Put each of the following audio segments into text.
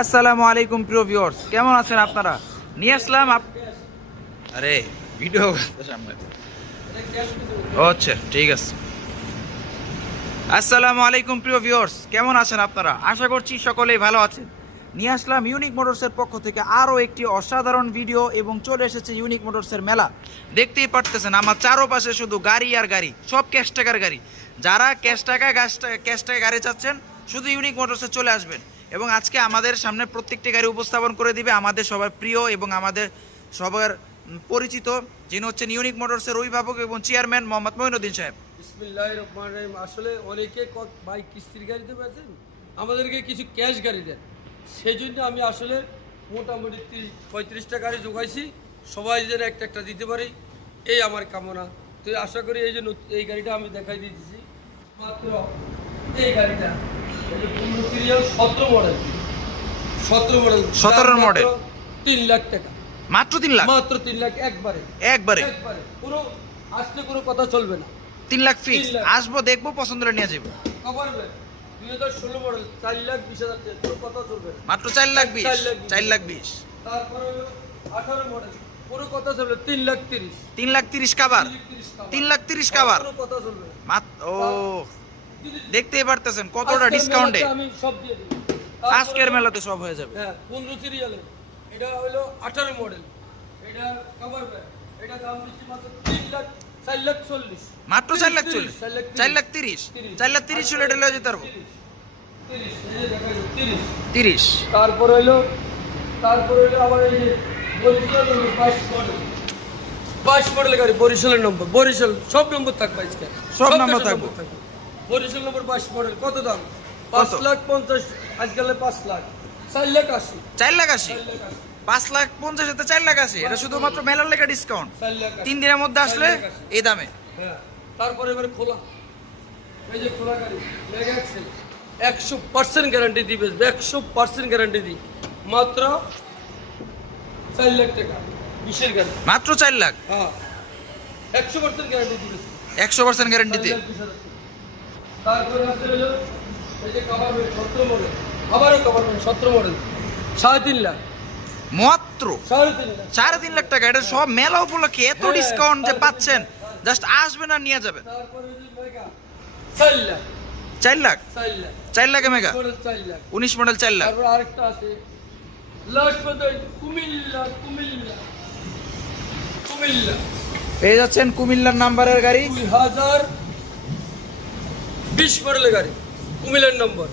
আসসালামু আলাইকুম প্রিয় ভিউয়ার্স, কেমন আছেন আপনারা? নিয়ে আসলাম আরে ভিডিও সামনে আচ্ছা ঠিক আছে। আসসালামু আলাইকুম প্রিয় ভিউয়ার্স, কেমন আছেন আপনারা? আশা করছি সকলেই ভালো আছেন। নিয়ে আসলাম ইউনিক মোটরসের পক্ষ থেকে আরও একটি অসাধারণ ভিডিও এবং চলে এসেছে ইউনিক মোটরসের মেলা। দেখতেই পারতেছেন আমার চারপাশে শুধু গাড়ি আর গাড়ি, সব ক্যাশ টাকার গাড়ি। যারা ক্যাশ টাকায় গাড়ি চাচ্ছেন শুধু ইউনিক মোটরসে চলে আসবেন। এবং আজকে আমাদের সামনে প্রত্যেকটি গাড়ি উপস্থাপন করে দিবে আমাদের সবার প্রিয় এবং আমাদের সবার পরিচিত, যিনি হচ্ছেন ইউনিক মোটরসের অভিভাবক এবং চেয়ারম্যান মোহাম্মদ মঈনুদ্দিন সাহেব। বিসমিল্লাহির রহমানির রহিম। আসলে অনেকে বাইক কিস্তির গাড়িতে পেয়েছেন, আমাদেরকে কিছু ক্যাশ গাড়ি দেন, সেই জন্য আমি আসলে মোটামুটি 35টা গাড়ি যোগাইছি, সবাই যেন একটা একটা দিতে পারি, এই আমার কামনা। তো আশা করি এই জন্য এই গাড়িটা আমি দেখাই দিয়েছি। মাত্র এই গাড়িটা 17 মডেল 17 মডেল 3 লাখ টাকা, মাত্র 3 লাখ, মাত্র 3 লাখ একবারে পুরো আসলে কোনো কথা চলবে না। 3 লাখ ফিক্স, আসবো দেখবো পছন্দ হলে নিয়ে যাবো। 2016 মডেল 4,20,000 টাকা, পুরো কথা চলবে না, মাত্র 4,20,000। তারপরে 18 মডেল পুরো কথা চলবে 3,30,000। 3,30,000 কাভার, 3,30,000 কাভার পুরো কথা চলবে ও দেখতেই পারতেছেন কতটা ডিসকাউন্টে আমি সব দিয়ে দেব। আজকের মেলাতে সব হয়ে যাবে। হ্যাঁ 15 সিরিয়ালে এটা হলো 18 মডেল, এটা কভার ব্যাগ, এটা দাম বেশি মাত্র 4,40,000। মাত্র 4,40,000, 4,30,000, 4,30,000 হলে এটা লয়ে যেতে পারবো। 30 তারপর হইলো আবার এই যে বরিশালের 22 মডেল গাড়ি, বরিশালের নম্বর, বরিশাল সব নম্বর থাকবে আজকে, সব নম্বর থাকবে। বরিশাল নম্বর 22 মডেল কত দাম? 5,50,000, আজকাল 5 লাখ, 4,80,000, 4,80,000, 5,50,000 তে 4,80,000। এটা শুধুমাত্র মেলার লেখা ডিসকাউন্ট, 3 দিনের মধ্যে আসলে এই দামে। হ্যাঁ তারপরে এবারে খোলা, এই যে খোলা গাড়ি মেগা এক্সেল 100% গ্যারান্টি দিবে, 100% গ্যারান্টি দিই, মাত্র 4 লাখ টাকা, 20 গাড়ি মাত্র 4 লাখ, হ্যাঁ 100% গ্যারান্টি দিবে, 100% গ্যারান্টিতে। তারপরে আছে হলো এই যে কভার 17 মডেল, আবারও কভার 17 মডেল 3.5 লাখ, মাত্র 3.5 লাখ, 3.5 লাখ টাকা। এটা সব মেলা উপলক্ষে এত ডিসকাউন্ট যে পাচ্ছেন, জাস্ট আসবেন আর নিয়ে যাবেন। তারপরে যে মেগা 4 লাখ, 4 লাখ, 4 লাখ 4 লাখে mega, model 4 lakh. 19 model 4 lakh. তারপর আরেকটা আছে লাস্ট পর্যন্ত কুমিল্লা পেয়ে যাচ্ছেন কুমিল্লার নাম্বারের গাড়ি, 2020 মডেলের গাড়ি, কুমিল্লার নম্বর।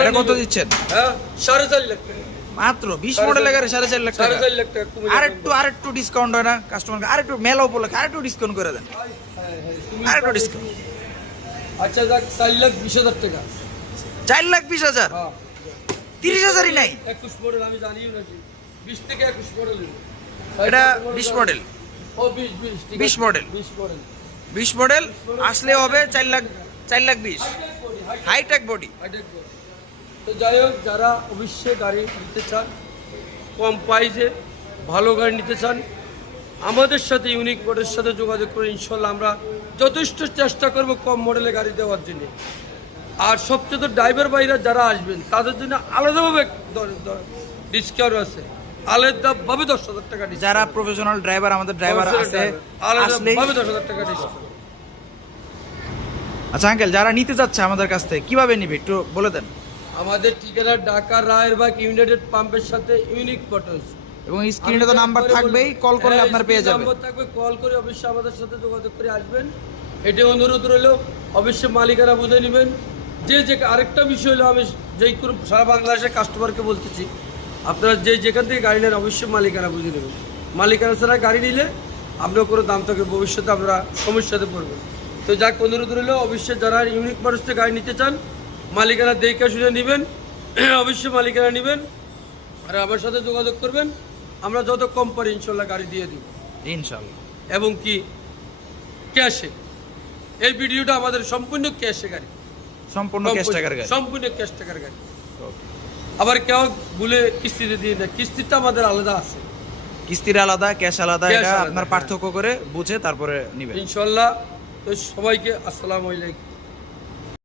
এটা কত দিচ্ছেন? হ্যাঁ 4.5 লাখ টাকা, মাত্র 20 মডেলের গাড়ি 4.5 লাখ টাকা। 4.5 লাখ টাকা কুমিল্লার নম্বর। আরেকটু ডিসকাউন্ট হয় না কাস্টমারকে? আরেকটু মেলা উপলক্ষে আরেকটু ডিসকাউন্ট করে দেন, আরেকটু ডিসকাউন্ট। আচ্ছা যাক 4,20,000 টাকা, 4,20,000, হ্যাঁ 30,000ই নাই। 21 মডেল আমি জানিও না, 20 থেকে 21 মডেল, এটা 20 মডেল, ও 20 20 মডেল, 20 মডেল 20 মডেল আসলে হবে 4,20,000। Hitech body. তো যাই হোক, যারা অবশ্যই গাড়ি নিতে চান, কম প্রাইসে ভালো গাড়ি নিতে চান, আমাদের সাথে ইউনিক মোটরের সাথে যোগাযোগ করে ইনশাল্লাহ আমরা যথেষ্ট চেষ্টা করব কম মডেলে গাড়ি দেওয়ার জন্য। আর সবচেয়ে তো ড্রাইভার ভাইরা যারা আসবেন তাদের জন্য আলাদাভাবে ডিসকাউন্ট আছে, আলাদাভাবে 10,000 টাকা ডিসকাউন্ট। যারা প্রফেশনাল ড্রাইভার, আমাদের ড্রাইভার আছে, আলাদাভাবে 10,000 টাকা ডিসকাউন্ট। আচ্ছা আঙ্কেল, যারা নিতে যাচ্ছে আমাদের কাছ থেকে কিভাবে নিবে একটু বলে দেন। আমাদের ঠিকানা ঢাকা রায়েরবাগ ইউনাইটেড পাম্পের সাথে ইউনিক মোটরস, এবং স্ক্রিনে তো নাম্বার থাকবেই, কল করলে আপনার পেয়ে যাবেন। নাম্বার থাকবে, কল করে অবশ্যই আমাদের সাথে যোগাযোগ করে আসবেন। এটি অনুরোধ রইল, অবশ্যই মালিকানা বুঝে নেবেন। যে আরেকটা বিষয় হলো, আমি যেই কোনো সারা বাংলাদেশের কাস্টমারকে বলতেছি, আপনারা যেখান থেকে গাড়ি নেন অবশ্যই মালিকানা বুঝে নেবেন। মালিকানা ছাড়া গাড়ি নিলে আপনার কোনো দাম থাকে, ভবিষ্যতে আপনারা সমস্যাতে পড়বেন। তো যাক অনুরোধ রইল, অবশ্যই যারা ইউনিক মোটরস থেকে গাড়ি নিতে চান মালিকানা দেখে শুনে নেবেন, অবশ্যই মালিকানা নেবেন আর আমার সাথে যোগাযোগ করবেন। আমরা যত কম পারি ইনশাল্লাহ গাড়ি দিয়ে দিব ইনশাল্লাহ, এবং কি ক্যাশে। এই ভিডিওটা আমাদের সম্পূর্ণ ক্যাশে গাড়ি, সম্পূর্ণ ক্যাশ টাকার গাড়ি, সম্পূর্ণ ক্যাশ টাকার গাড়ি। আবার কেউ বলে কিস্তিতে দিয়ে দেয়, কিস্তিটা আমাদের আলাদা আছে, কিস্তির আলাদা, ক্যাশ আলাদা। এটা আপনার পার্থক্য করে বুঝে তারপরে নিবেন ইনশাল্লাহ। তো সবাইকে আসসালামু আলাইকুম।